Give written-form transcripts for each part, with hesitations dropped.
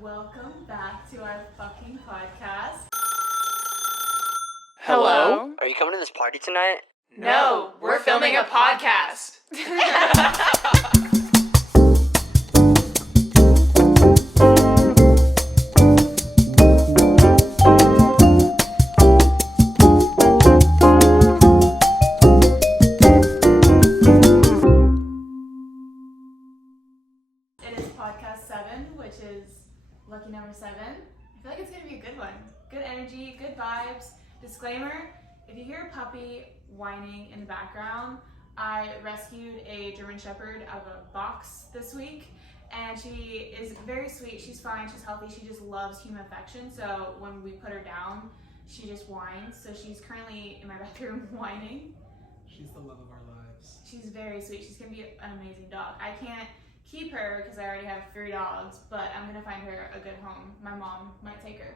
Welcome back to our fucking podcast. Hello? Are you coming to this party tonight? No, we're filming a podcast. It is podcast 7, which is lucky number 7. I feel like it's going to be a good one. Good energy, good vibes. Disclaimer, if you hear a puppy whining in the background, I rescued a German Shepherd out of a box this week, and she is very sweet. She's fine, she's healthy, she just loves human affection, so when we put her down, she just whines. So she's currently in my bathroom whining. She's the love of our lives. She's very sweet. She's going to be an amazing dog. I can't keep her because I already have 3 dogs, but I'm going to find her a good home. My mom might take her.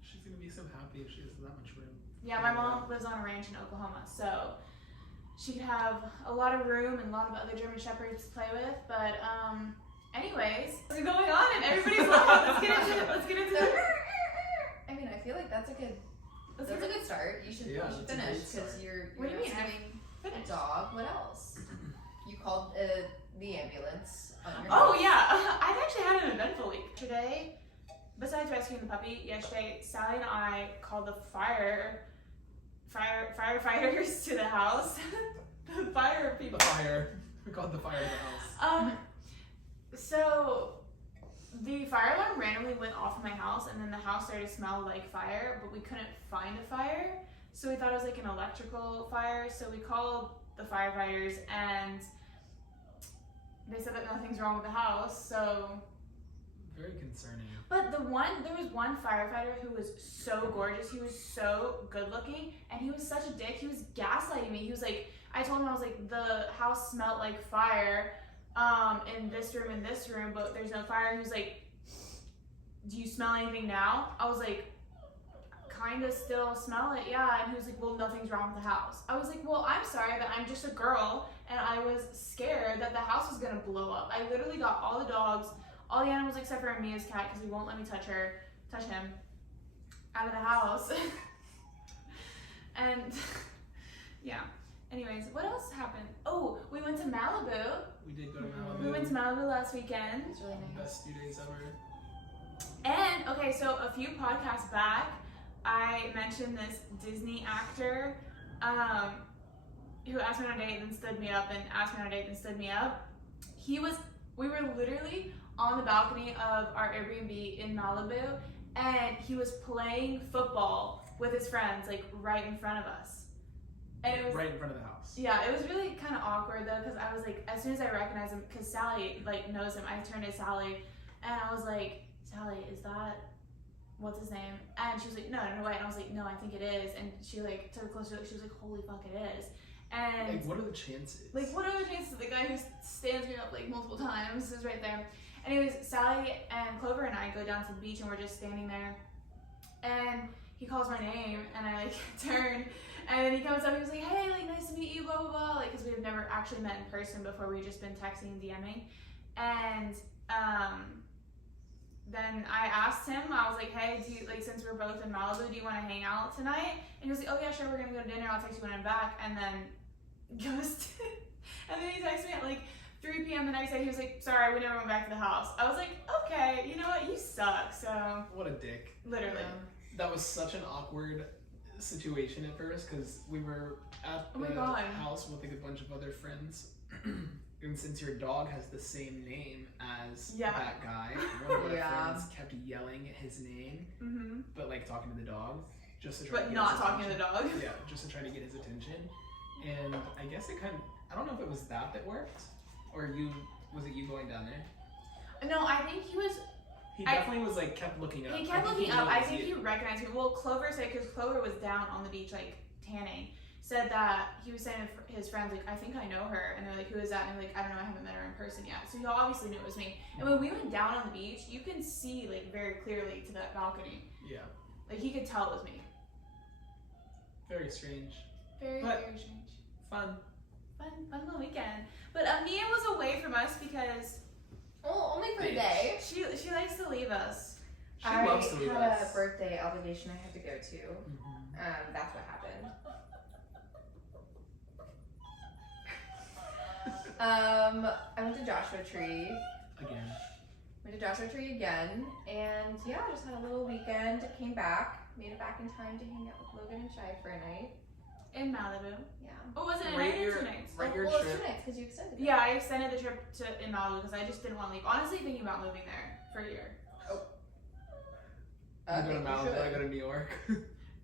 She's gonna be so happy if she has that much room. Yeah, my mom lives on a ranch in Oklahoma, so she could have a lot of room and a lot of other German Shepherds to play with. But anyways, what's going on? And everybody's laughing. Let's get into it. I mean, I feel like that's a good start. You should finish because you're What do you mean? rescuing a dog. What else? You called the ambulance on your Oh house. yeah, I've actually had an eventful week today. Besides rescuing the puppy, yesterday Sally and I called the firefighters to the house. The fire people. The fire. We called the fire the house. So the fire alarm randomly went off in my house, and then the house started to smell like fire, but we couldn't find a fire. So we thought it was like an electrical fire. So we called the firefighters, and they said that nothing's wrong with the house. So. Very concerning. But there was one firefighter who was so gorgeous. He was so good looking, and he was such a dick. He was gaslighting me. He was like, I told him, I was like, the house smelled like fire, in this room, but there's no fire. He was like, do you smell anything now? I was like, kinda still smell it, yeah. And he was like, well, nothing's wrong with the house. I was like, well, I'm sorry, but I'm just a girl, and I was scared that the house was gonna blow up. I literally got all the dogs, all the animals except for Mia's cat, because he won't let me touch him, out of the house. And yeah. Anyways, what else happened? Oh, we went to Malibu. We did go to Malibu. We went to Malibu last weekend. It's really nice. Best 2 days ever. And okay, so a few podcasts back, I mentioned this Disney actor, who asked me on a date and stood me up, and asked me on a date and stood me up. We were literally on the balcony of our Airbnb in Malibu, and he was playing football with his friends, like right in front of us. And it was right in front of the house. Yeah, it was really kind of awkward though, because I was like, as soon as I recognized him, because Sally like knows him, I turned to Sally, and I was like, Sally, is that what's his name? And she was like, no way. And I was like, no, I think it is. And she like took a closer look. She was like, holy fuck, it is. And like, what are the chances? Like, what are the chances? The guy who stands me up like multiple times is right there. Anyways, Sally and Clover and I go down to the beach, and we're just standing there, and he calls my name, and I like turn, and then he comes up, he was like, hey, like, nice to meet you, blah blah blah, like, because we've never actually met in person before. We've just been texting and DMing. And then I asked him, I was like, hey, do you, like, since we're both in Malibu, do you want to hang out tonight? And he was like, oh yeah, sure, we're gonna go to dinner, I'll text you when I'm back. And then ghosted. And then he texted me at like 3 p.m. the next day. He was like, sorry, we never went back to the house. I was like, okay, you know what, you suck. So What a dick. literally. Yeah. That was such an awkward situation at first, because we were at Oh my the God. house with like a bunch of other friends. And since your dog has the same name as Yeah. that guy, one of our Yeah. friends kept yelling his name, Mm-hmm. but like talking to the dog, just to try to But get not his talking to attention. the dog. Yeah, just to try to get his attention. And I guess it kind of, I don't know if it was that worked, or was it you going down there? No, I think he was. He definitely was like, kept looking up. He kept I think looking up. I noticed think he you. recognized me. Well, Clover said, because Clover was down on the beach, like tanning, said that he was saying to his friends, like, I think I know her. And they're like, who is that? And they're like, I don't know, I haven't met her in person yet. So he obviously knew it was me. And when we went down on the beach, you can see, like, very clearly to that balcony. Yeah. Like, he could tell it was me. Very strange. Very strange. Fun. Fun little weekend. But Mia was away from us because Well, only for a Bitch. day. She likes to leave us. She loves to leave I had us. a birthday obligation I had to go to. Mhm. That's what happened. I went to Joshua Tree. Again. Went to Joshua Tree again, and yeah, just had a little weekend. Came back, made it back in time to hang out with Logan and Shai for a night. In Malibu. Yeah. Oh, was it a Rate night or your- 2 nights? rate your Well, it's trip. 2 nights because you extended it. Yeah, I extended the trip to in Malibu because I just didn't want to leave. Honestly, thinking about moving there for a year. You go to Malibu, I go to New York.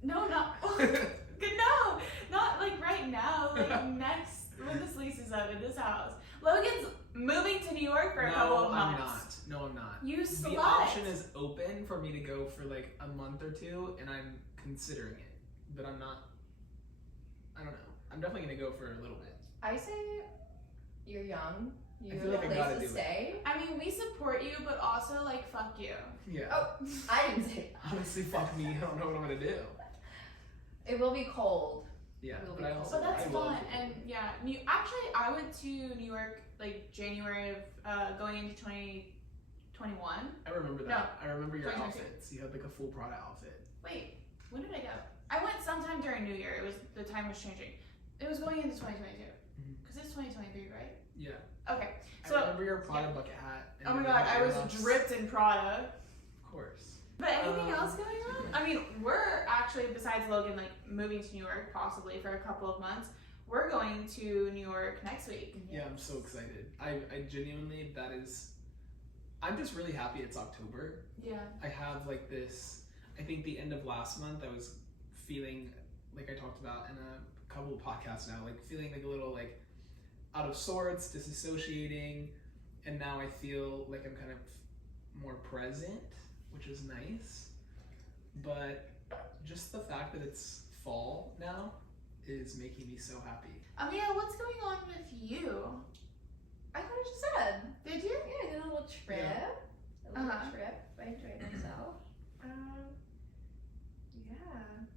No, not. No, not like right now. Like next, when this lease is up in this house. Logan's moving to New York for a couple of I'm months. not. No, I'm not. You slut. The option is open for me to go for like a month or 2, and I'm considering it. But I'm not. I don't know. I'm definitely gonna go for a little bit. I say you're young. You I feel have like a I gotta place to do it. stay. I mean, we support you, but also like fuck you. Yeah. Oh, I didn't say that. Honestly, fuck me. I don't know what I'm gonna do. It will be cold. Yeah, It'll but be I cold. also But that's I love fun, it. and yeah, actually, I went to New York like January of going into 2021. I remember that. No. I remember your 2022. outfits. You had like a full Prada outfit. Wait, when did I go? I went sometime during New Year. It was the time was changing. It was going into 2022 because it's 2023, right? Yeah. Okay, I so remember your Prada bucket hat. And oh my then god, the I was earmuffs. dripped in Prada. Of course. But anything else going on? I mean, we're actually, besides Logan, like moving to New York possibly for a couple of months, we're going to New York next week. Yeah, I'm so excited. I genuinely, that is, I'm just really happy it's October. Yeah. I have like this, I think the end of last month, I was feeling, like I talked about in a couple of podcasts now, like feeling like a little like out of sorts, disassociating, and now I feel like I'm kind of more present, which is nice. But just the fact that it's fall now is making me so happy. Amia, what's going on with you? I thought I just said. Did you? Yeah, I did a little trip. Yeah. A little Uh-huh. trip. I enjoyed myself. Yeah,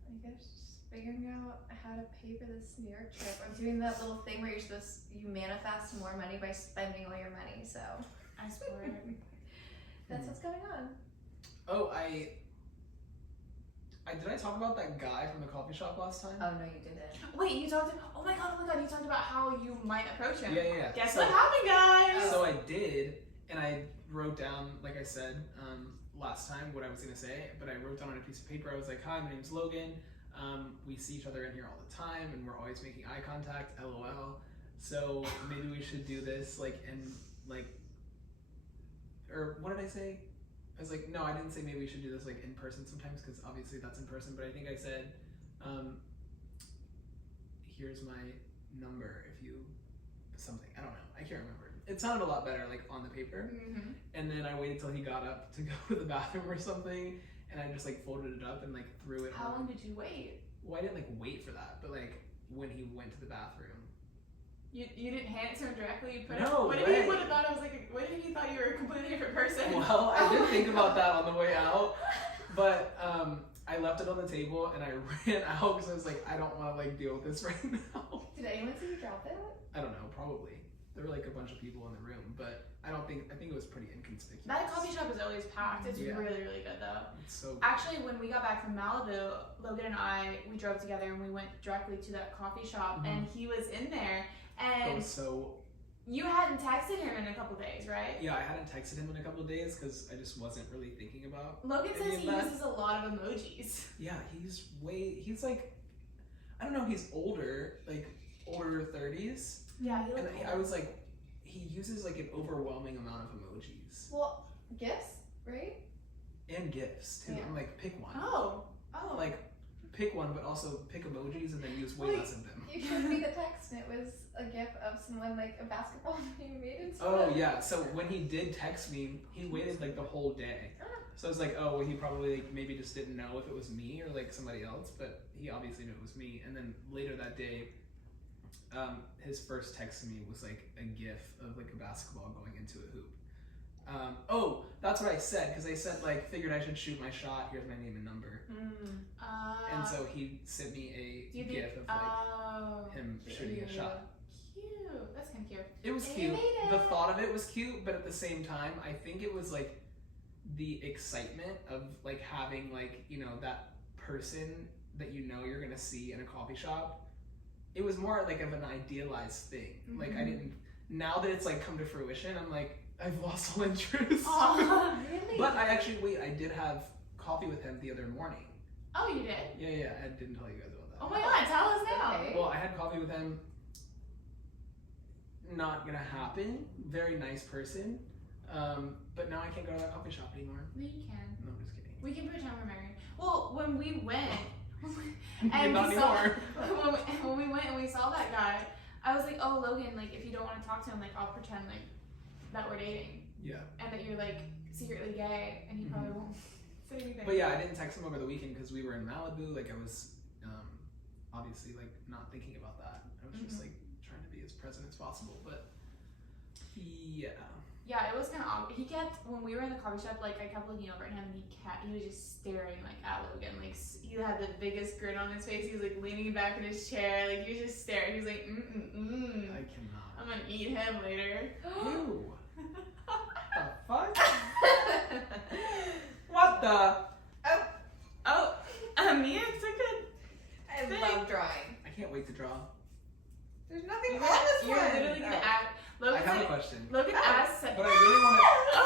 I guess just figuring out how to pay for this New York trip. I'm doing that little thing where you manifest more money by spending all your money. So I swear. that's what's going on. Oh, I did I talk about that guy from the coffee shop last time? Oh no, you didn't. Wait, you talked. Oh my god! You talked about how you might approach him. Yeah. Guess So- what happened, guys? So I did, and I wrote down, like I said last time, what I was gonna say. But I wrote down on a piece of paper. I was like, "Hi, my name's Logan. We see each other in here all the time, and we're always making eye contact. LOL. So maybe we should do this, like, and like, or what did I say? I was like, no, I didn't say maybe we should do this like in person sometimes, because obviously that's in person. But I think I said, here's my number if you something. I don't know. I can't remember. It sounded a lot better like on the paper. Mm-hmm. And then I waited till he got up to go to the bathroom or something, and I just like folded it up and like threw it. How on. long did you wait? Well, I didn't like wait for that, but like when he went to the bathroom. You didn't hand it to him directly. You put No it. What if way. he would have thought I was like? What if he thought you were a completely different person? Well, I did think about that on the way out, but I left it on the table and I ran out because I was like, I don't want to like deal with this right now. Did anyone see you drop it? I don't know, probably. There were like a bunch of people in the room, but I think it was pretty inconspicuous. That coffee shop is always packed. It's Yeah. really, really good though. It's so good. Actually, when we got back from Malibu, Logan and I, we drove together and we went directly to that coffee shop, Mhm. and he was in there, It and was so. you hadn't texted him in a couple days, right? Yeah, I hadn't texted him in a couple of days because I just wasn't really thinking about. Logan Any says of he that? uses a lot of emojis. Yeah, he's like, I don't know, he's older 30s, Yeah, he and looks I was like, he uses like an overwhelming amount of emojis Well, gifts, right? and gifs too. Yeah. I'm like, pick one. Oh. Like, pick one, but also pick emojis and then use way Wait, less of them. You showed me the text and it was a gif of someone like a basketball being made into Oh it. yeah, so when he did text me, he waited like the whole day. So I was like, oh, well, he probably like, maybe just didn't know if it was me or like somebody else, but he obviously knew it was me. And then later that day, his first text to me was like a gif of like a basketball going into a hoop. Oh, that's what I said, because I said like, figured I should shoot my shot, here's my name and number. And so he sent me do a you gif think, of like him shooting a shot. Cute. That's kind of cute. It was And cute. you made The it. thought of it was cute, but at the same time, I think it was like the excitement of like having like, you know, that person that you know you're gonna see in a coffee shop. It was more like of an idealized thing. Like I didn't. Now that it's like come to fruition, I'm like I've lost all interest. Aw. Really? But I did have coffee with him the other morning. Oh, you did? Yeah, I didn't tell you guys about that. Oh my god, tell us now. Okay. Well, I had coffee with him. Not gonna happen. Very nice person. But now I can't go to that coffee shop anymore. No, you can. No, I'm just kidding. We can pretend we're married. Well, when we went, And not we saw, anymore. when we went and we saw that guy, I was like, oh, Logan, like, if you don't want to talk to him, like, I'll pretend, like, that we're dating. Yeah. And that you're, like, secretly gay, and he probably won't say anything. But yeah, I didn't text him over the weekend because we were in Malibu. Like I was, obviously, like not thinking about that. I was just like trying to be as present as possible. But yeah. Yeah, it was kind of odd. He kept, when we were in the coffee shop, like, I kept looking over at him, and he was just staring, like, at Logan. Like, he had the biggest grin on his face. He was, like, leaning back in his chair. Like, he was just staring. He was like, I cannot. I'm gonna eat him later. Ew. The fuck? What the? Oh, Mia took it. I love drawing. I can't wait to draw. There's nothing You're, on this you're one. literally gonna act. I Logan's have a like, question. Logan asked. But I really want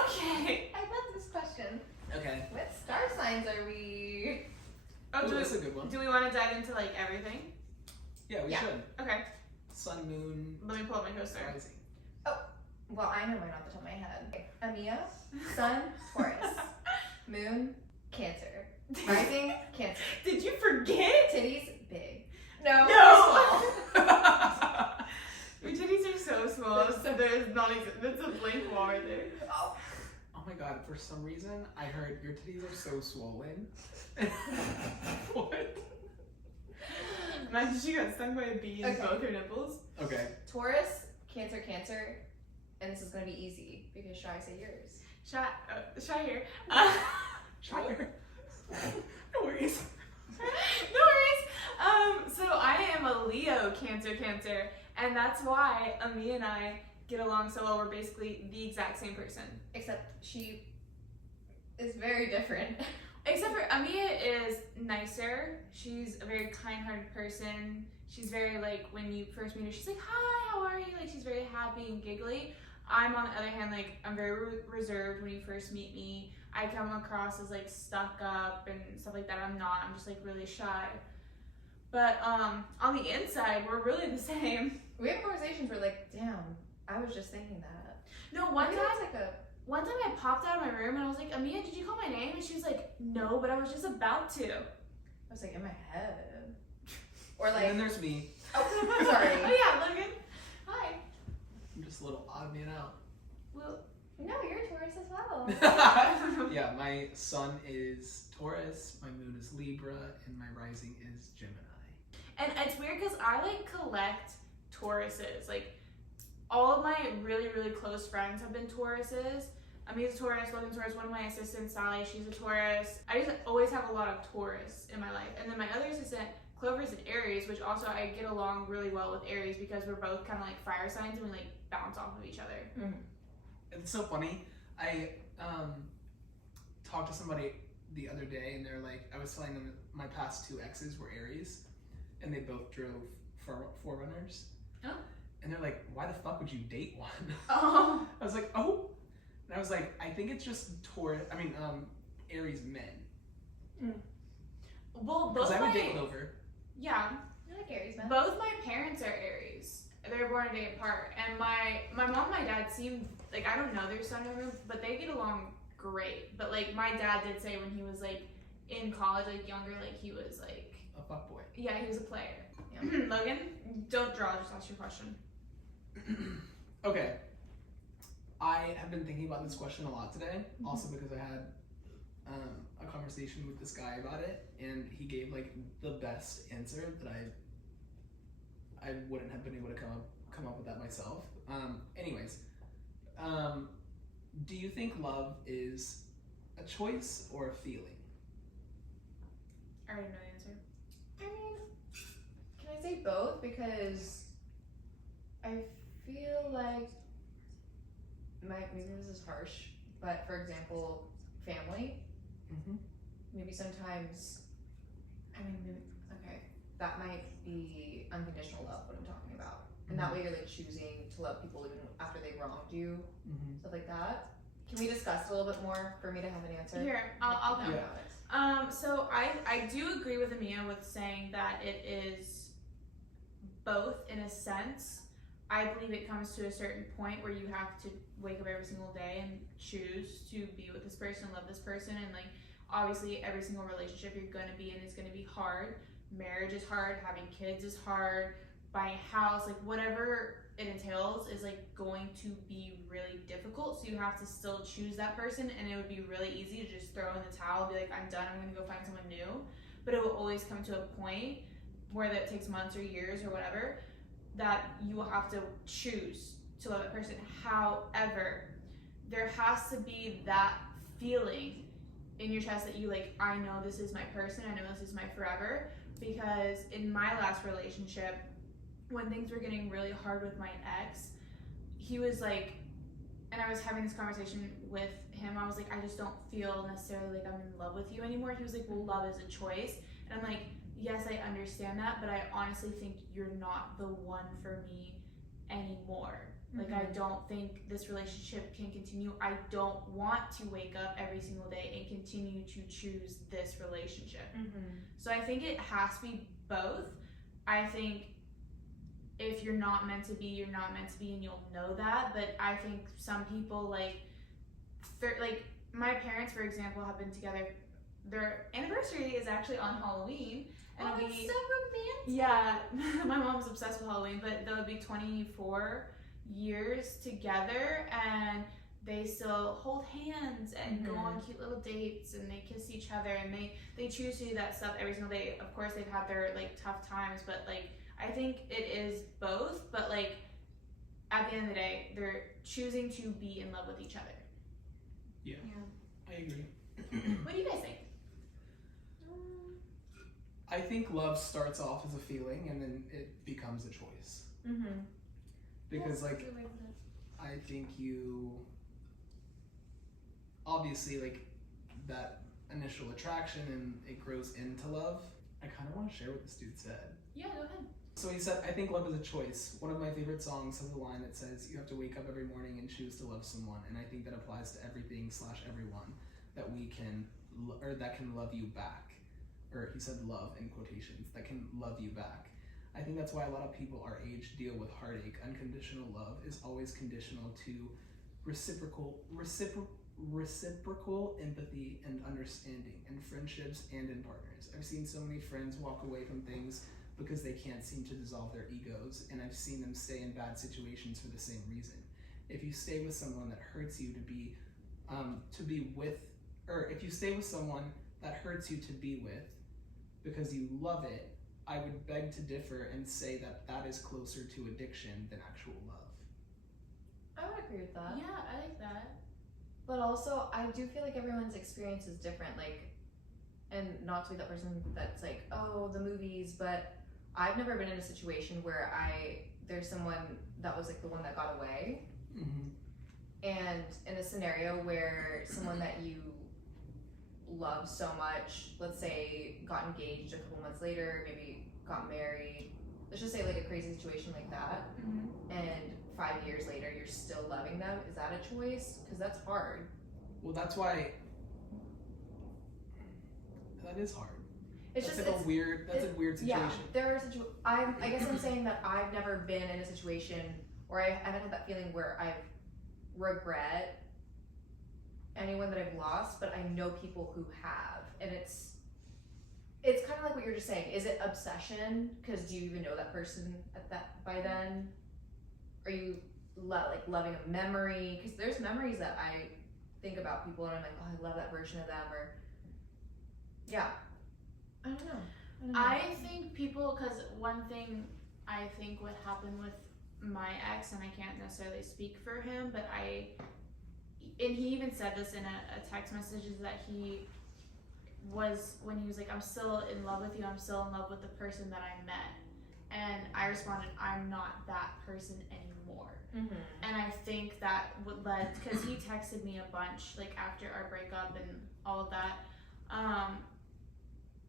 Okay. I love this question. to. Okay. What star signs are we? Oh, Ooh, do, that's a good one. do we want to dive into like everything? Yeah, we Yeah. should. Okay. Sun, moon, Let me pull up my coaster. rising. Well, I know mine off the top of my head. Okay. Amia, Sun, Taurus, Moon, Cancer, Rising, Cancer. Did you forget? Titties, big. No. No. small. Your titties are so small. So there's not even. That's a blank wall right there. Oh. Oh my god, for some reason, I heard your titties are so swollen. What? Imagine she got stung by a bee in Okay. both her nipples. Okay. Taurus, Cancer, Cancer, and this is gonna be easy because Shy, say yours. Shy here. Shire. No worries. No worries. So I am a Leo Cancer, and that's why Ami and I get along so well. We're basically the exact same person. Except she is very different. Except for Amia is nicer. She's a very kind-hearted person. She's very like, when you first meet her, she's like, hi, how are you? Like, she's very happy and giggly. I'm on the other hand, like, I'm very reserved when you first meet me. I come across as like stuck up and stuff like that. I'm not. I'm just like really shy. But on the inside, we're really the same. We have conversations where like, damn, I was just thinking that. No, one Maybe time it's like a One time I popped out of my room and I was like, Amia, did you call my name? And she was like, no, but I was just about to. I was like in my head. Or like, And then there's me. oh, sorry. Oh yeah, Logan. Hi. I'm just a little odd man out. Well, No, you're a Taurus as well. Yeah, my sun is Taurus, my moon is Libra, and my rising is Gemini. and it's weird because I like collect Tauruses. Like, all of my really, really close friends have been Tauruses. Amia's a Taurus, Logan's a Taurus, one of my assistants, Sally, she's a Taurus. I just always have a lot of Taurus in my life. And then my other assistant, Clover's an Aries, which also I get along really well with Aries because we're both kind of like fire signs and we like bounce off of each other. Mm-hmm. It's so funny. I talked to somebody the other day, and they're like, I was telling them my past two exes were Aries, and they both drove Forerunners. Oh. And they're like, why the fuck would you date one? Oh. I was like, oh. And I was like, I think it's just Aries men. Well, Because both I would my date Clover. yeah, I like Aries, man. both my parents are Aries. They're born a day apart, and my mom and my dad seem like, I don't know their son ever, but they get along great. But like my dad did say when he was like in college, like younger, like he was like, A fuckboy. yeah, he was a player. Yeah. Logan, don't draw. Just ask your question. Okay. I have been thinking about this question a lot today, also because I had a conversation with this guy about it, and he gave like the best answer that I wouldn't have been able to come up with that myself. Anyways, do you think love is a choice or a feeling? I already know the answer. I mean, can I say both? Because I feel like maybe this is harsh, but for example, family. Mm-hmm. Maybe sometimes, I mean, maybe, okay, that might be unconditional love. What I'm talking about, and that way you're like choosing to love people even after they wronged you, stuff like that. Can we discuss a little bit more for me to have an answer? Here, I'll go. Yeah. So I do agree with Amia with saying that it is both in a sense. I believe it comes to a certain point where you have to wake up every single day and choose to be with this person, love this person, and like obviously every single relationship you're gonna be in is gonna be hard. Marriage is hard, having kids is hard, buying a house, like whatever it entails is like going to be really difficult. So you have to still choose that person, and it would be really easy to just throw in the towel, be like, I'm done, I'm gonna go find someone new. But it will always come to a point where that takes months or years or whatever, that you will have to choose to love that person. However, there has to be that feeling in your chest that you like, I know this is my person, I know this is my forever. Because in my last relationship, when things were getting really hard with my ex, he was like, and I was having this conversation with him, I was like, I just don't feel necessarily like I'm in love with you anymore. He was like, well, love is a choice. And I'm like, yes, I understand that, but I honestly think you're not the one for me anymore. Like, I don't think this relationship can continue. I don't want to wake up every single day and continue to choose this relationship. So I think it has to be both. I think if you're not meant to be, you're not meant to be, and you'll know that. But I think some people, like my parents, for example, have been together. Their anniversary is actually on Halloween. And oh, that's so romantic. Yeah, my mom's obsessed with Halloween, but they'll be 24 years together, and they still hold hands and go on cute little dates, and they kiss each other, and they choose to do that stuff every single day. Of course, they've had their like tough times, but like I think it is both. But like at the end of the day, they're choosing to be in love with each other. Yeah. I agree. What do you guys think? I think love starts off as a feeling and then it becomes a choice. Because like, I think you, obviously like that initial attraction and it grows into love. I kind of want to share what this dude said. Yeah, go ahead. So he said, I think love is a choice. One of my favorite songs has a line that says, you have to wake up every morning and choose to love someone. And I think that applies to everything / everyone that we can, or that can love you back. Or he said love in quotations, that can love you back. I think that's why a lot of people our age deal with heartache. Unconditional love is always conditional to reciprocal empathy and understanding in friendships and in partners. I've seen so many friends walk away from things because they can't seem to dissolve their egos, and I've seen them stay in bad situations for the same reason. If you stay with someone that hurts you if you stay with someone that hurts you to be with because you love it, I would beg to differ and say that that is closer to addiction than actual love. I would agree with that. Yeah, I like that. But also, I do feel like everyone's experience is different. Like, and not to be that person that's like, oh, the movies, but I've never been in a situation where there's someone that was like the one that got away. And in a scenario where someone that you love so much, let's say got engaged a couple months later, maybe got married, let's just say like a crazy situation like that, and 5 years later you're still loving them, is that a choice? Because that's hard. Well, that's why that is hard. It's that's just like a weird situation. Yeah, there are I guess I'm saying that I've never been in a situation where I haven't had that feeling where I regret anyone that I've lost, but I know people who have, and it's kind of like what you're just saying. Is it obsession? Because do you even know that person by then? Are you loving a memory? Because there's memories that I think about people and I'm like, oh, I love that version of them, or yeah, I don't know. I think people, because one thing I think what happened with my ex, and I can't necessarily speak for him, but and he even said this in a text message, is that when he was like, I'm still in love with you, I'm still in love with the person that I met. and I responded, I'm not that person anymore. Mm-hmm. And I think that would led, because he texted me a bunch like after our breakup and all of that,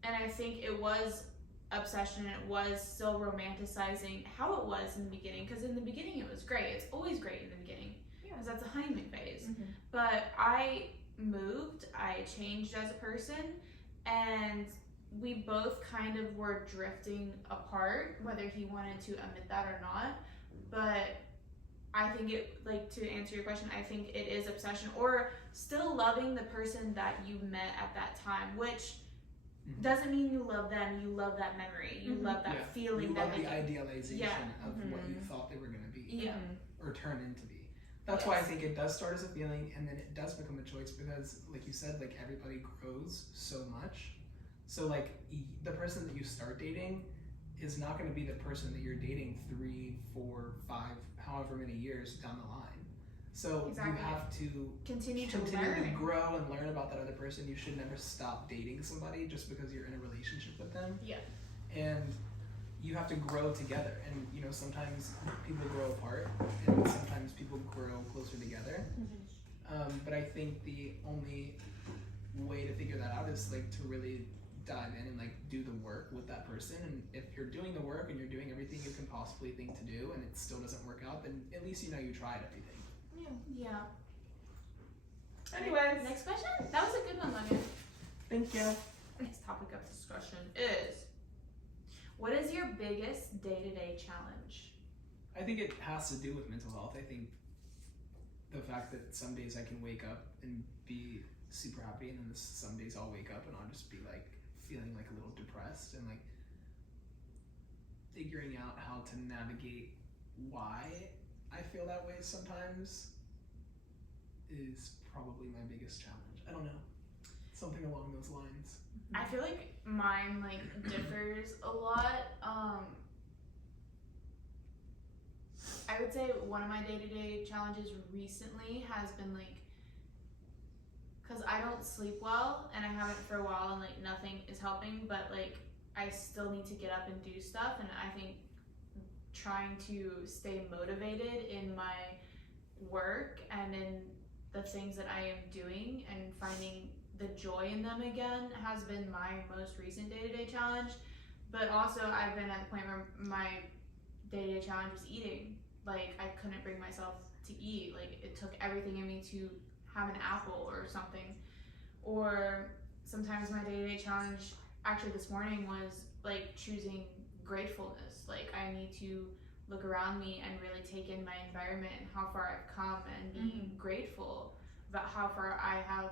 and I think it was obsession. It was still romanticizing how it was in the beginning, because in the beginning it was great. It's always great in the beginning, because that's a honeymoon phase. Mm-hmm. But I moved, I changed as a person, and we both kind of were drifting apart, whether he wanted to admit that or not. But I think it, like, to answer your question, I think it is obsession, or still loving the person that you met at that time, which doesn't mean you love them. You love that memory. You love that feeling. You that love the idealization of what you Mm-hmm. thought they were going to be, Yeah. or turn into be. That's why I think it does start as a feeling, and then it does become a choice, because, like you said, like, everybody grows so much. So, like, the person that you start dating is not going to be the person that you're dating 3, 4, 5, however many years down the line. So you have to continue to grow and learn about that other person. You should never stop dating somebody just because you're in a relationship with them. Yeah. And you have to grow together. And, you know, sometimes people grow apart, and sometimes people grow closer together. But I think the only way to figure that out is, like, to really dive in and, like, do the work with that person. And if you're doing the work and you're doing everything you can possibly think to do, and it still doesn't work out, then at least you know you tried everything. Yeah. Anyways. Next question? That was a good one, Logan. Thank you. Next topic of discussion is, what is your biggest day-to-day challenge? I think it has to do with mental health. I think the fact that some days I can wake up and be super happy, and then some days I'll wake up and I'll just be, like, feeling, like, a little depressed, and, like, figuring out how to navigate why I feel that way sometimes is probably my biggest challenge. I don't know. Something along those lines. I feel like mine, like, differs a lot. I would say one of my day-to-day challenges recently has been, like, because I don't sleep well, and I haven't for a while, and, like, nothing is helping, but, like, I still need to get up and do stuff, and I think trying to stay motivated in my work and in the things that I am doing and finding the joy in them again has been my most recent day-to-day challenge. But also I've been at the point where my day-to-day challenge was eating. Like, I couldn't bring myself to eat. Like, it took everything in me to have an apple or something. Or sometimes my day-to-day challenge, actually this morning, was, like, choosing gratefulness. Like, I need to look around me and really take in my environment and how far I've come, and be grateful about how far I have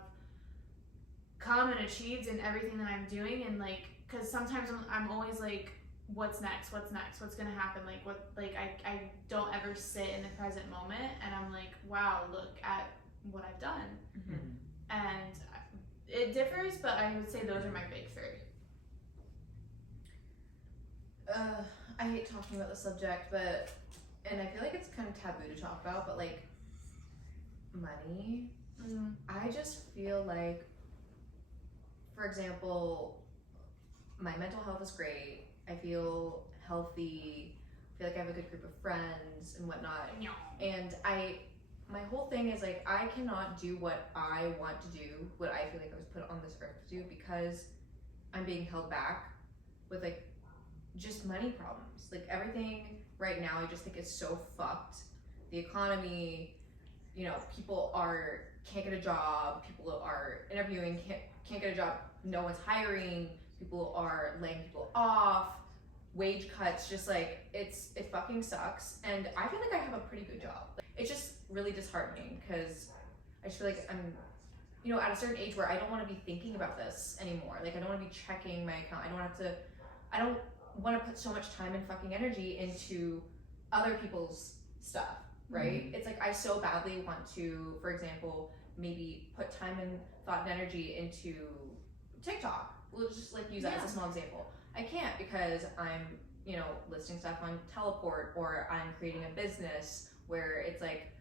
come and achieved in everything that I'm doing. And, like, because sometimes I'm always like, what's next, what's gonna happen, like, what, like, I don't ever sit in the present moment, and I'm like, wow, look at what I've done. And it differs, but I would say those are my big three. I hate talking about the subject, and I feel like it's kind of taboo to talk about, but, like, money. I just feel like, for example, my mental health is great. I feel healthy. I feel like I have a good group of friends and whatnot. And my whole thing is, like, I cannot do what I want to do, what I feel like I was put on this earth to do, because I'm being held back with, like, just money problems. Like, everything right now I just think is so fucked. The economy, you know, people can't get a job, people are interviewing, can't get a job, no one's hiring, people are laying people off, wage cuts, just, like, it fucking sucks. And I feel like I have a pretty good job. It's just really disheartening, because I just feel like I'm, you know, at a certain age where I don't want to be thinking about this anymore. Like, I don't want to be checking my account. I don't want to put so much time and fucking energy into other people's stuff, right? It's like, I so badly want to, for example, maybe put time and thought and energy into TikTok. We'll just, like, use that as a small example. I can't, because I'm, you know, listing stuff on Teleport, or I'm creating a business where it's like,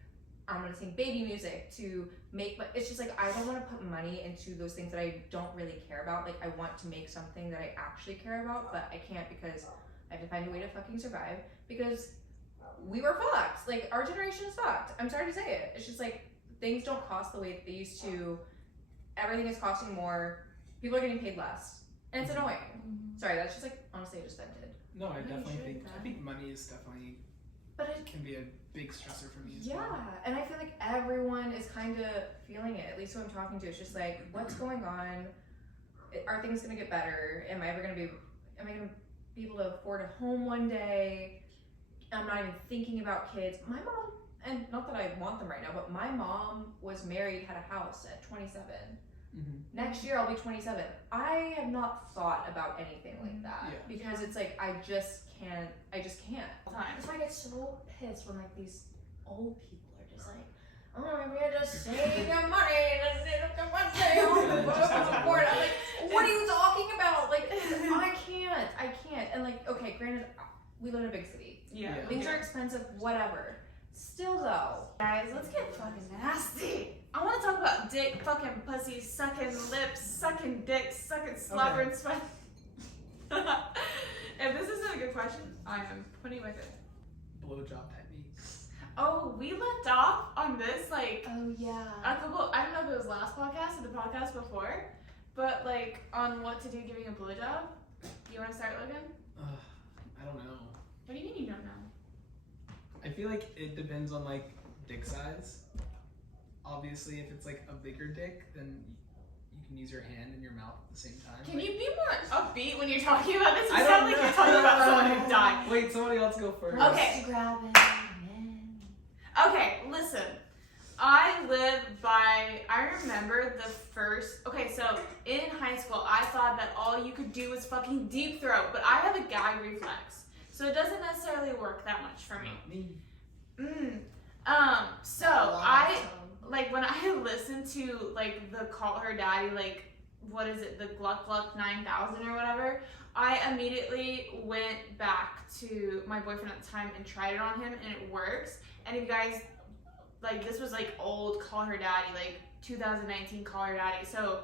I'm gonna sing baby music to make, but it's just like, I don't want to put money into those things that I don't really care about. Like, I want to make something that I actually care about, but I can't, because I had to find a way to fucking survive because we were fucked. Like, our generation is fucked. I'm sorry to say it. It's just like, things don't cost the way that they used to. Everything is costing more. People are getting paid less. And it's annoying. Sorry, that's just like, honestly, I just vented. No, I definitely should, think money is definitely But it can be a big stressor for me as well. Yeah, and I feel like everyone is kind of feeling it. At least who I'm talking to, it's just like, what's going on? Are things gonna get better? Am I gonna be able to afford a home one day? I'm not even thinking about kids. My mom, and not that I want them right now, but my mom was married, had a house at 27. Next year I'll be 27. I have not thought about anything like that because it's like I just can't. That's why I get so pissed when like these old people are just like, oh, we had to save your money to save up one day on the board. I'm like, what are you talking about? Like, I can't. And like, okay, granted, we live in a big city. Yeah. Things are expensive, whatever. Still though, Guys, let's get fucking nasty. I want to talk about dick, fucking pussy, sucking lips, sucking dick, sucking slobber and sweat. If this isn't a good question, I am putting my foot. Blowjob techniques. Oh, we left off on this like oh yeah, a couple. I don't know if it was last podcast or the podcast before, but like on what to do giving a blowjob. You want to start, Logan? I don't know. What do you mean you don't know? I feel like it depends on like dick size. Obviously, if it's like a bigger dick, then you can use your hand and your mouth at the same time. Can you be more upbeat when you're talking about this? It I don't sounds like know. you're talking about someone who died. Wait, somebody else go first. Okay. grab it. Okay, listen. I remember the first, so in high school, I thought that all you could do was fucking deep throat, but I have a gag reflex, so it doesn't necessarily work that much for me. So I, like, when I listened to, like, the Call Her Daddy, like, what is it, the Gluck 9000 or whatever, I immediately went back to my boyfriend at the time and tried it on him, and it works. And if you guys, like, this was, like, old Call Her Daddy, like, 2019 Call Her Daddy, so,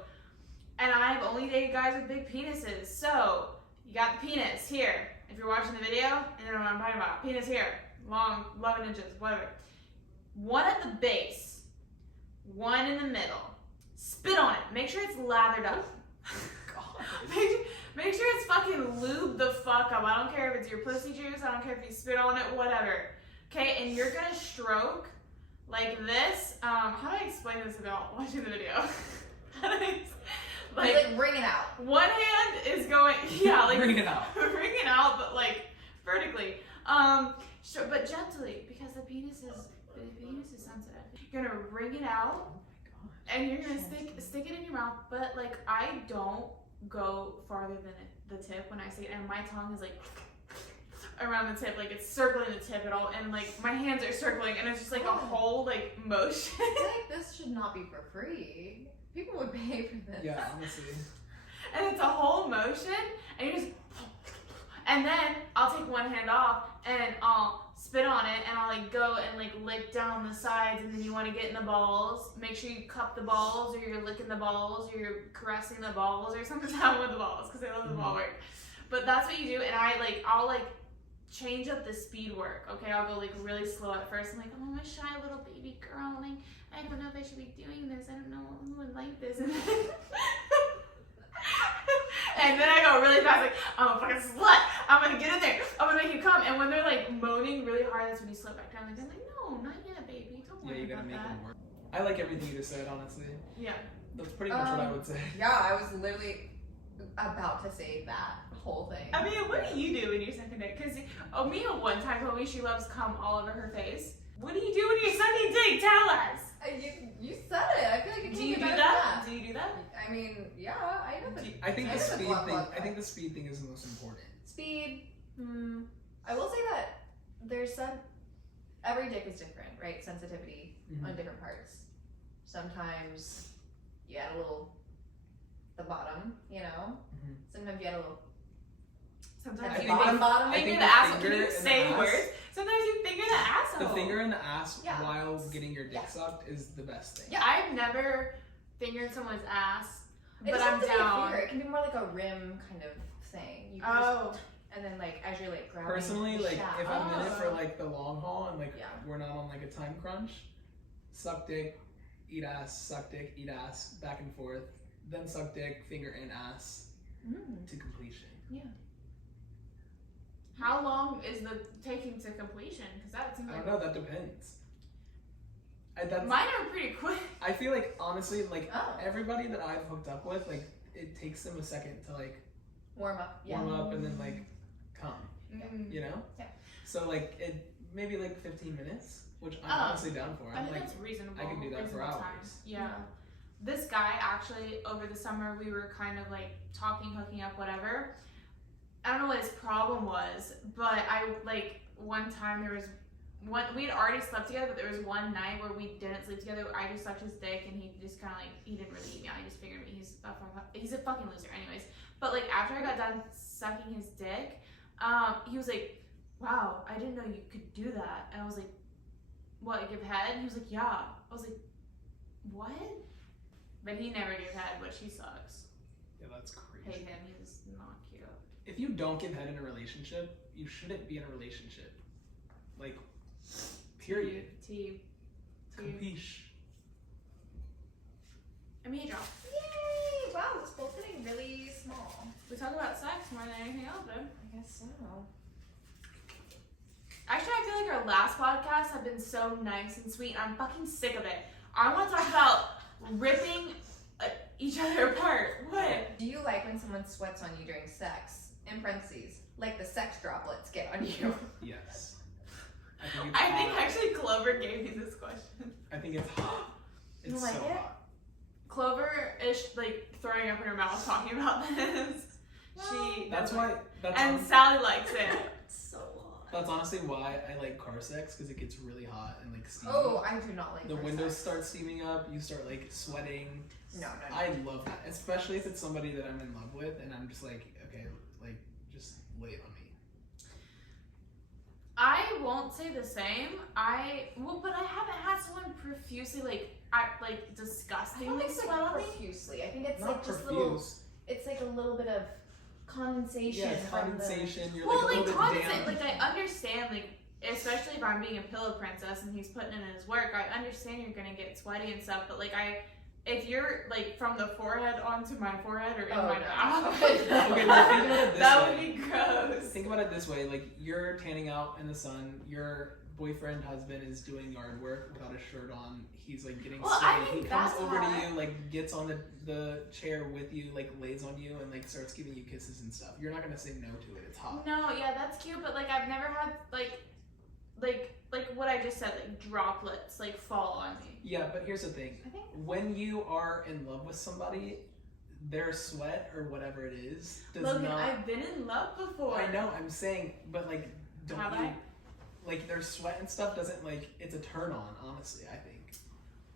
and I've only dated guys with big penises, so, you got the penis here. If you're watching the video, you know what I'm talking about. Penis here, long, 11 inches, whatever. One at the base, one in the middle. Spit on it. Make sure it's lathered up. Make sure it's fucking lubed the fuck up. I don't care if it's your pussy juice. I don't care if you spit on it, whatever. Okay, and you're gonna stroke like this. How do I explain this without watching the video? like bring it out. One hand is going, like bring it out. Bring it out, but like vertically. But gently, because the penis is sensitive. You're gonna wring it out, and you're gonna stick it in your mouth. But like, I don't go farther than the tip when I say it, and my tongue is like around the tip, like it's circling the tip at all, and like my hands are circling, and it's just like a whole like motion. I feel like this should not be for free. People would pay for this. Yeah, honestly. And it's a whole motion, and you just, and then I'll take one hand off, and I'll spit on it, and I'll like go and like lick down the sides, and then you want to get in the balls. Make sure you cup the balls, or you're licking the balls, or you're caressing the balls, or something's happening with the balls, because I love the ball work. But that's what you do, and I'll like change up the speed work. Okay, I'll go like really slow at first. I'm like, oh, I'm a shy little baby girl. Like, I don't know if I should be doing this. I don't know who would like this. And then I go really fast, like, I'm a fucking slut. I'm gonna get in there. I'm gonna make you come. And when they're like moaning really hard, that's when you slow back down. Like, I'm like, no, not yet, baby. Don't worry You gotta about make that. them work. I like everything you just said, honestly. Yeah. That's pretty much what I would say. Yeah, I was literally about to say that whole thing. I mean, what do you do when you're sucking dick? Because Mia one time told me she loves cum all over her face. What do you do when you're sucking dick? Tell us. You said it. I feel like Do you do that? Do you do that? I mean, yeah, I know. I think the speed Gluck, thing. Gluck, I think the speed thing is the most important. Speed. I will say that there's every dick is different, right? Sensitivity on different parts. Sometimes you add a little the bottom, you know. Sometimes you add a little. Sometimes you bottom. finger the asshole. Can you say words? Sometimes you finger the asshole. The finger in the ass Yeah. while getting your dick sucked is the best thing. Yeah, I've never fingered someone's ass, It but doesn't I'm have to be a down. finger. It can be more like a rim kind of thing. You can Oh, And then like as you're like grabbing Personally, the like shaft. if I'm in it for like the long haul and like Yeah. we're not on like a time crunch, suck dick, eat ass, suck dick, eat ass, back and forth, then suck dick, finger and ass to completion. Yeah. How long is the taking to completion? Because that seems I like don't know, that depends. mine are pretty quick. I feel like honestly, like Oh. everybody that I've hooked up with, like it takes them a second to like Warm up. Yeah. warm up and then like come, Mm. you know? Yeah. So like it maybe like 15 minutes, which I'm Oh. honestly down for. I I'm think like, that's reasonable. I can do that for reasonable hours. time. Yeah. This guy actually over the summer we were kind of like talking, hooking up, whatever. I don't know what his problem was, but I like one time there was one we had already slept together, but there was one night where we didn't sleep together. I just sucked his dick and he just kind of like he didn't really eat me out. He just figured me he's a fucking loser, anyways. But like after I got done sucking his dick, he was like, "Wow, I didn't know you could do that." And I was like, "What? Give head?" And he was like, "Yeah." I was like, "What?" But he never gave head, which he sucks. yeah, that's crazy. Hate him. He's not cute. If you don't give head in a relationship, you shouldn't be in a relationship. Like, period. T. Capiche. Amija. Yay! Wow, this poll's getting really small. We talk about sex more than anything else, dude. I guess so. Actually, I feel like our last podcasts have been so nice and sweet, and I'm fucking sick of it. I want to talk about ripping each other apart. What? Do you like when someone sweats on you during sex? In parentheses, like the sex droplets get on you. Yes. I think actually Clover gave me this question. I think it's hot. It's You like so it? hot. Clover is like throwing up in her mouth talking about this. She That's why. and Sally likes it. So hot. That's honestly why I like car sex, because it gets really hot and like steamy. Oh, I do not like The car windows sex. start steaming up. You start like sweating. No. I love that, especially if it's somebody that I'm in love with, and I'm just like, okay, like just lay it on me. I won't say the same. But I haven't had someone profusely disgustingly It's sweat on like me. profusely. I think it's Not like just profuse. little. It's like a little bit of condensation. Yeah, it's from condensation. You're Well, like a like little bit condescend, damp. like I understand, like especially if I'm being a pillow princess and he's putting in his work, I understand you're gonna get sweaty and stuff. But like if you're like from the forehead onto my forehead or in my mouth, Okay, now think about it this that way. would be gross. Think about it this way: like you're tanning out in the sun. Your boyfriend, husband is doing yard work without a shirt on. He's like getting Well, I sweaty. think He comes that's over hot. to you, like gets on the chair with you, like lays on you, and like starts giving you kisses and stuff. You're not gonna say no to it. It's hot. No, yeah, that's cute, but like I've never had like what I just said, like droplets like fall on me. Yeah, but here's the thing: I think when you are in love with somebody, their sweat or whatever it is does Logan, not. I've been in love before. I know. I'm saying, but like, don't Have you? I? Like their sweat and stuff doesn't like. It's a turn on, honestly. I think.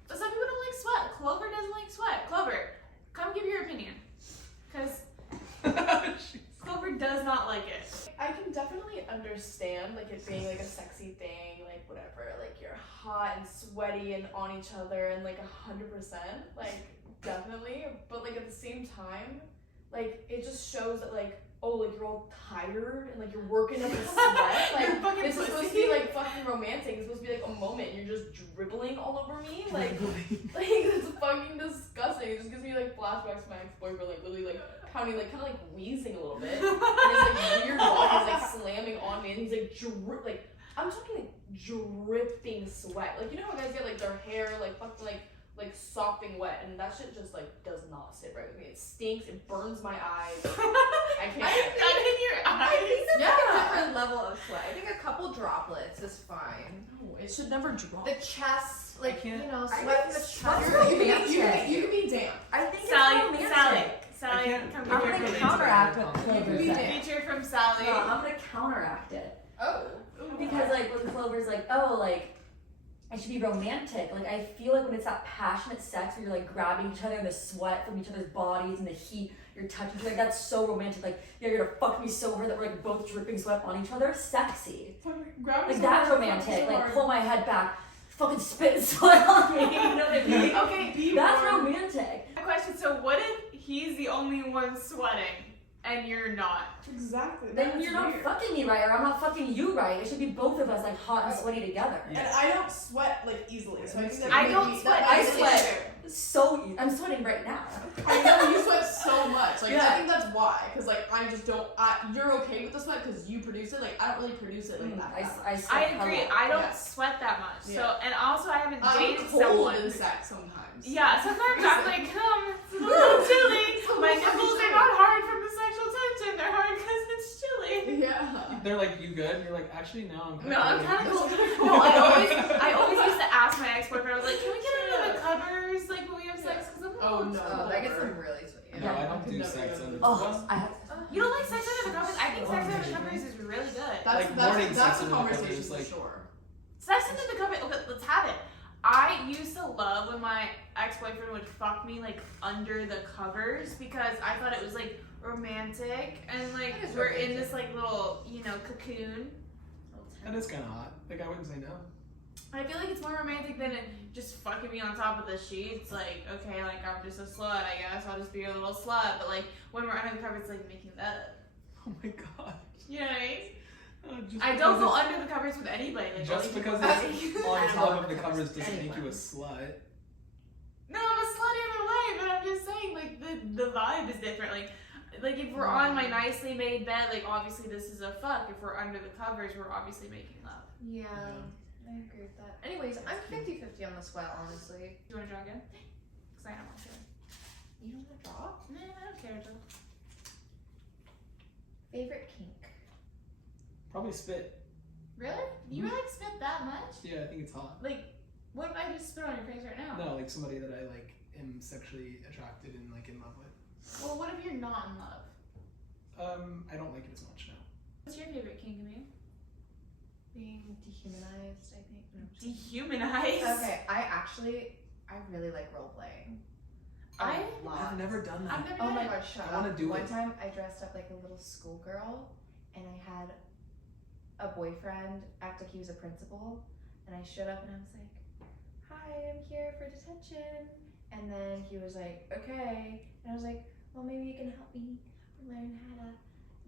But some people don't like sweat. Clover doesn't like sweat. Clover, come give your opinion. Because Clover does not like it. I can definitely understand like it being like a sexy thing, like whatever, like you're hot and sweaty and on each other and like 100%, like definitely. But like at the same time, like it just shows that like, oh, like you're all tired and like you're working up a sweat. You're Like fucking it's supposed to pussy. be like fucking romantic. It's supposed to be like a moment. And you're just dribbling all over me. Like it's fucking disgusting. It just gives me like flashbacks to my ex-boyfriend, like literally like pounding, like kind of like wheezing a little bit. And his like weird body is like slamming on me, and he's like like I'm talking like dripping sweat. Like you know how guys get like their hair like fucking like sopping wet, and that shit just like does not sit right with me. It stinks. It burns my eyes. I can't. I have that in your I think eyes. that's like a different level of sweat. I think a couple droplets is fine. No, it should never drop. The chest, like I can't- you know, I sweat from the think chest. sweat's You romantic. can be damp. I think Sally, it's Sally, romantic. Sally, can't- come I'm give I'm your gonna opinion. counteract what You Clover can be said. Feature from Sally. No, I'm gonna counteract it. Oh. Because like when Clover's like, oh, like it should be romantic. Like I feel like when it's that passionate sex where you're like grabbing each other and the sweat from each other's bodies and the heat, you're touching each other, that's so romantic. Like you're gonna fuck me so hard that we're like both dripping sweat on each other. Sexy. Grab me Like so that's hard, romantic. grab me so Like hard. pull my head back, fucking spit and sweat on me. You know what I mean? Okay, That's romantic. a question. So what if he's the only one sweating? and you're not. Exactly. Then That's you're not weird. fucking me right, or I'm not fucking you right. It should be both of us like hot and sweaty together. And I don't sweat like easily, so I think that I might don't be- sweat. that might I be- sweat. I'm sweating right now. I know you sweat so much. Like Yeah. I think that's why, because like I just don't. You're okay with the sweat because you produce it. Like I don't really produce it like that. I sweat I agree. hella. I don't Yeah. sweat that much. So, Yeah. and also I haven't I'm dated cold someone. in sex sometimes. Yeah, sometimes I'm like, it's a little chilly. My nipples are not hard from the sexual tension. They're hard because it's chilly. Yeah. They're like, you good? And you're like, actually, no, I'm No, I'm kind of cold. cold. No, I always used to ask my ex-boyfriend. I was like, can we get under the covers, like when we have sex? Because I'm Oh cold. no. Oh, that gets them really sweaty. No, I I don't could do never sex go under to the Oh, covers. I have. You don't like sex under the covers? I think sex under the covers is really good. Like, morning That's sex a under the covers, conversation for like- sure. Sex under the covers. Okay, let's have it. I used to love when my ex-boyfriend would fuck me like under the covers because I thought it was like romantic and like It is we're in romantic. this like little cocoon. That is kind of hot. Like, I wouldn't say no. I feel like it's more romantic than it just fucking me on top of the sheets. Like, okay, like I'm just a slut, I guess. I'll just be a little slut. But like when we're under the covers, it's like making love. Oh my god. You know what I mean? Just I don't because go under the covers with anybody. Like, Just only because people- it's on I don't top know of the if covers it's doesn't make you a anyone. slut. No, I'm a slut either way, but I'm just saying, like, the vibe is different. Like if we're on my nicely made bed, like, obviously this is a fuck. If we're under the covers, we're obviously making love. Yeah, I agree with that. Anyways, I'm 50-50 on the sweat, honestly. You want to draw again? Because I don't want to. You don't want to draw? Nah, I don't care, Joe. Favorite kink? Probably spit. Really? You really spit that much? Yeah, I think it's hot. Like, what if I just spit on your face right now? No, like somebody that I like am sexually attracted and like in love with. Well, what if you're not in love? I don't like it as much now. What's your favorite kink, Camille? Being dehumanized, I think. No, just- Dehumanized? Okay, I really like role playing. I- I've never done that. I've never Oh done my it. god, shut I up. wanna do One it. time I dressed up like a little schoolgirl and I had a boyfriend act like he was a principal and I showed up and I was like, hi, I'm here for detention. And then he was like, okay. And I was like, well, maybe you can help me learn how to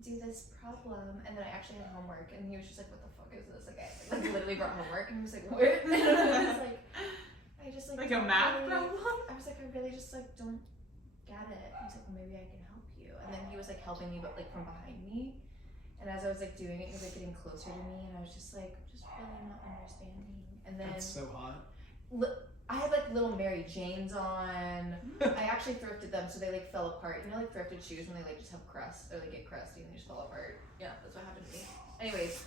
do this problem. And then I actually had homework and he was just like, what the fuck is this? Like, I literally brought homework and he was like, what? And I was like, I just like Like a don't math really- problem? I was like, I really just like don't get it. He was like, well, maybe I can help you. And then he was like helping me, but like from behind me. And as I was like doing it, he was like getting closer to me, and I was just like, just really not understanding. And then That's so hot. I had like little Mary Janes on. I actually thrifted them, so they like fell apart. You know, like thrifted shoes when they like just have crust or they get crusty and they just fall apart. Yeah, that's what happened to me. Anyways,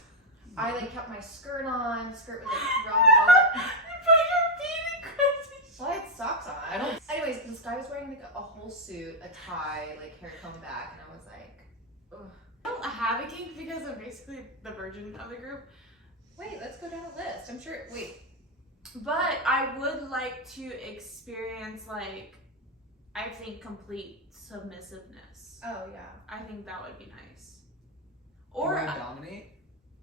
I like kept my skirt on. The skirt was like thrown over. You put your feet in crazy shit. Well, I had socks on. I don't. Anyways, this guy was wearing like a whole suit, a tie, like hair combed back, and I was like, ugh. I don't have a kink because I'm basically the virgin of the group. Wait, let's go down a list. I'm sure. Wait. But I would like to experience, like, I think complete submissiveness. Oh yeah. I think that would be nice. Do you Or, want to dominate?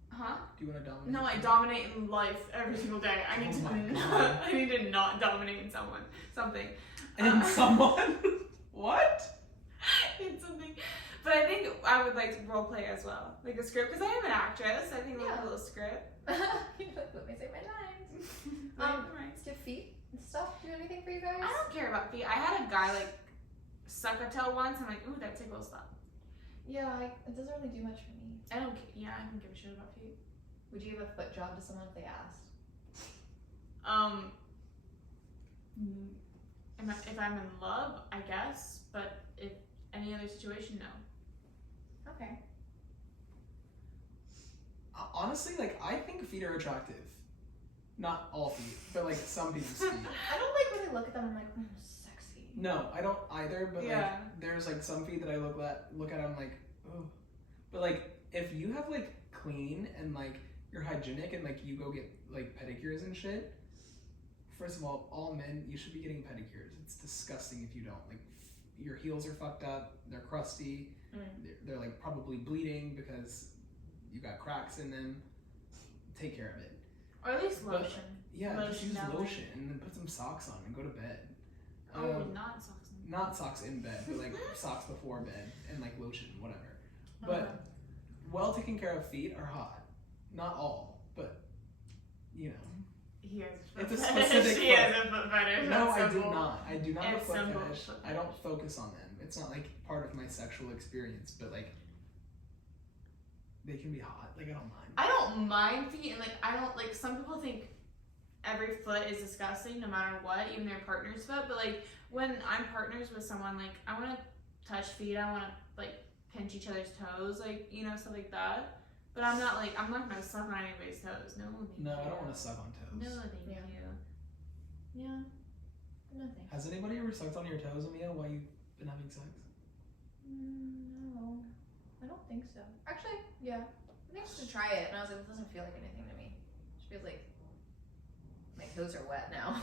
huh? Do you want to dominate? No, I dominate in life every single day. I need Oh to my not, God. I need to not dominate in something. And someone? What? In something. But I think I would like to role play as well, like a script, because I am an actress. I think like Yeah. a little script. Let me say my lines. Right. Do feet and stuff do anything for you guys? I don't care about feet. I had a guy like suck a toe once. I'm like, ooh, that tickles stuff. Yeah, it doesn't really do much for me. I don't. Yeah, I don't give a shit about feet. Would you give a foot job to someone if they asked? If I'm in love, I guess. But if any other situation, no. Okay. Honestly, like, I think feet are attractive. Not all feet, but like some people's feet. I don't like when I look at them. I'm like, sexy. No, I don't either. But Yeah. like, there's like some feet that I look at. I'm like, oh. But like, if you have like clean and like you're hygienic and like you go get like pedicures and shit. First of all men, you should be getting pedicures. It's disgusting if you don't. Like, your heels are fucked up. They're crusty. They're like probably bleeding because you got cracks in them. Take care of it. Or at least But- lotion. Yeah, just Lotion, use no. lotion and then put some socks on and go to bed. Oh, not socks. not socks in bed, but like socks before bed and like lotion, whatever. But well taken care of feet are hot. Not all, but you know. He has It's a foot fetish. specific He foot. has a foot fetish. No, That's I do simple. not. I do not have a It's foot simple. fetish. I don't focus on them. It's not like part of my sexual experience, but like they can be hot. Like I don't mind. I don't mind feet, and like I don't like. Some people think every foot is disgusting, no matter what, even their partner's foot. But like when I'm partners with someone, like I want to touch feet. I want to like pinch each other's toes, like you know, stuff like that. But I'm not gonna suck on anybody's toes. No, thank No, you. I don't want to suck on toes. No, thank you. Yeah. Nothing. Has anybody ever sucked on your toes, Amia, while you've been having sex? No, I don't think so. Actually, yeah. I think I should try it, and I was like, it doesn't feel like anything to me. It just feels like my toes are wet now.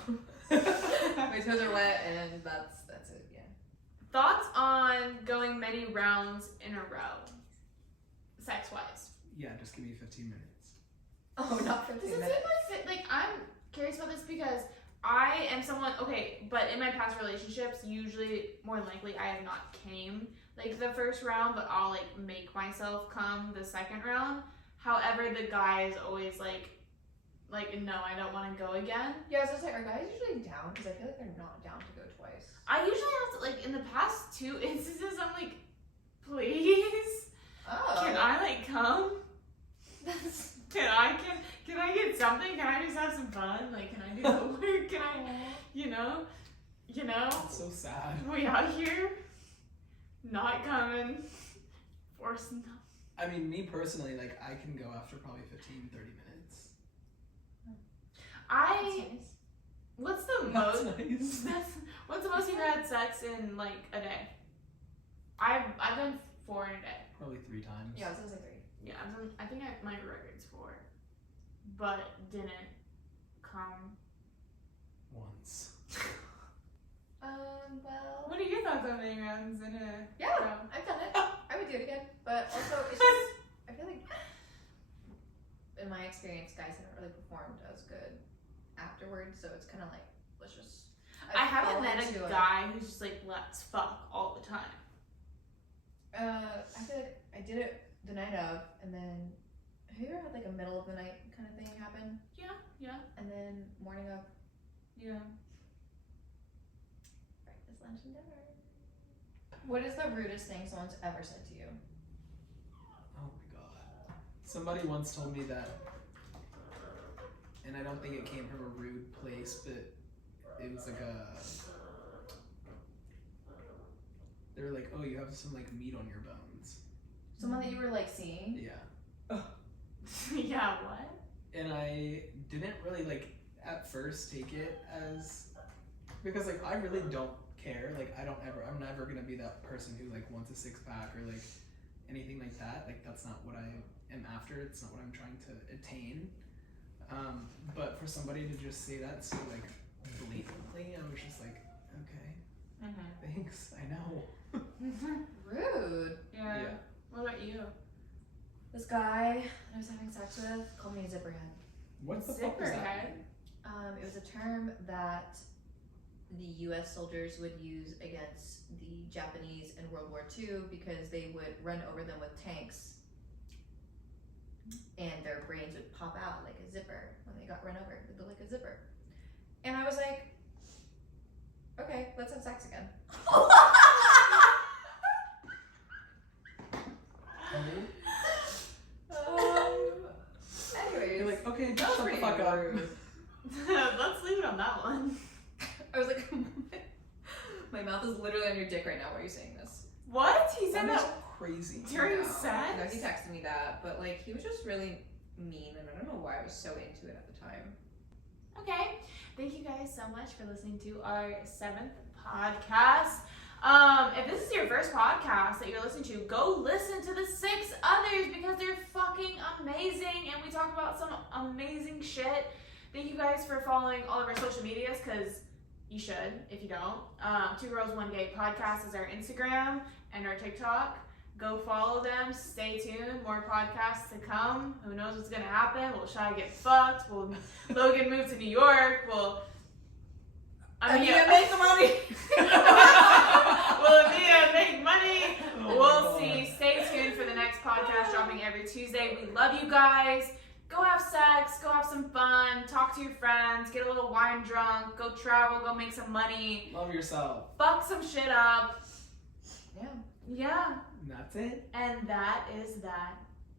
My toes are wet, and that's it. Yeah. Thoughts on going many rounds in a row, sex-wise? Yeah, just give me 15 minutes. Oh, not 15 Does it seem minutes. like I'm curious about this because I am someone, okay, but in my past relationships, usually, more than likely, I have not came like the first round, but I'll like make myself come the second round. However, the guy is always like no, I don't want to go again. Yeah, I was gonna say, are guys usually down? Because I feel like they're not down to go twice. I usually have to like in the past 2 instances, I'm like, please, Oh. can I like come? That's... Can I get something? Can I just have some fun? Like, can I do the work? Can I, you know? It's so sad. We out here, not coming, forcing them. I mean, me personally, like, I can go after probably 15, 30 minutes. I, That's nice. what's the That's most, nice. what's the most you've had sex in, like, a day? I've done 4 in a day. Probably 3 times. Yeah, I was gonna say 3. Yeah, I think my record's 4, but didn't come. Once. Well. What are your thoughts on many rounds in a Yeah, row? I've done it. I would do it again. But also, it's just, I feel like, in my experience, guys haven't really performed as good afterwards. So it's kind of like, let's just. I haven't fall met into a guy who's just like, let's fuck all the time. I feel like I did it the night of, and then have you ever had like a middle of the night kind of thing happen? Yeah. And then morning of Yeah. breakfast, lunch, and dinner. What is the rudest thing someone's ever said to you? Oh my god. Somebody once told me that, and I don't think it came from a rude place, but it was like they were like, oh, you have some like meat on your bones. Someone that you were like seeing? Yeah. Yeah, what? And I didn't really like at first take it as, because like I really don't care. Like I'm never gonna be that person who like wants a 6-pack or like anything like that. Like that's not what I am after. It's not what I'm trying to attain. But for somebody to just say that so like blatantly, I was just like, okay, thanks. I know. Rude. Yeah. What about you? This guy that I was having sex with called me a zipperhead. What the fuck does that Zipperhead? mean? It was a term that the U.S. soldiers would use against the Japanese in World War II because they would run over them with tanks and their brains would pop out like a zipper when they got run over. It would look like a zipper. And I was like, okay, let's have sex again. Anyways, You're like, okay, that just was shut the pretty fuck up. rude. Let's leave it on that one. I was like, my mouth is literally on your dick right now while you're saying this. What? He said That is that crazy. during No, sex? No, he texted me that, but like he was just really mean, and I don't know why I was so into it at the time. Okay. Thank you guys so much for listening to our 7th podcast. If this is your first podcast that you're listening to, go listen to the 6 others because they're fucking amazing and we talk about some amazing shit. Thank you guys for following all of our social medias because you should if you don't. 2 Girls 1 Gay Podcast is our Instagram and our TikTok. Go follow them. Stay tuned. More podcasts to come. Who knows what's gonna happen? Will Shy get fucked? Will Logan move to New York? Will Amia, make some money. will Amia make money? Oh We'll my see. God. Stay tuned for the next podcast dropping every Tuesday. We love you guys. Go have sex, go have some fun, talk to your friends, get a little wine drunk, go travel, go make some money, Love yourself. fuck some shit up. Yeah. Yeah. And that's it. And that is that.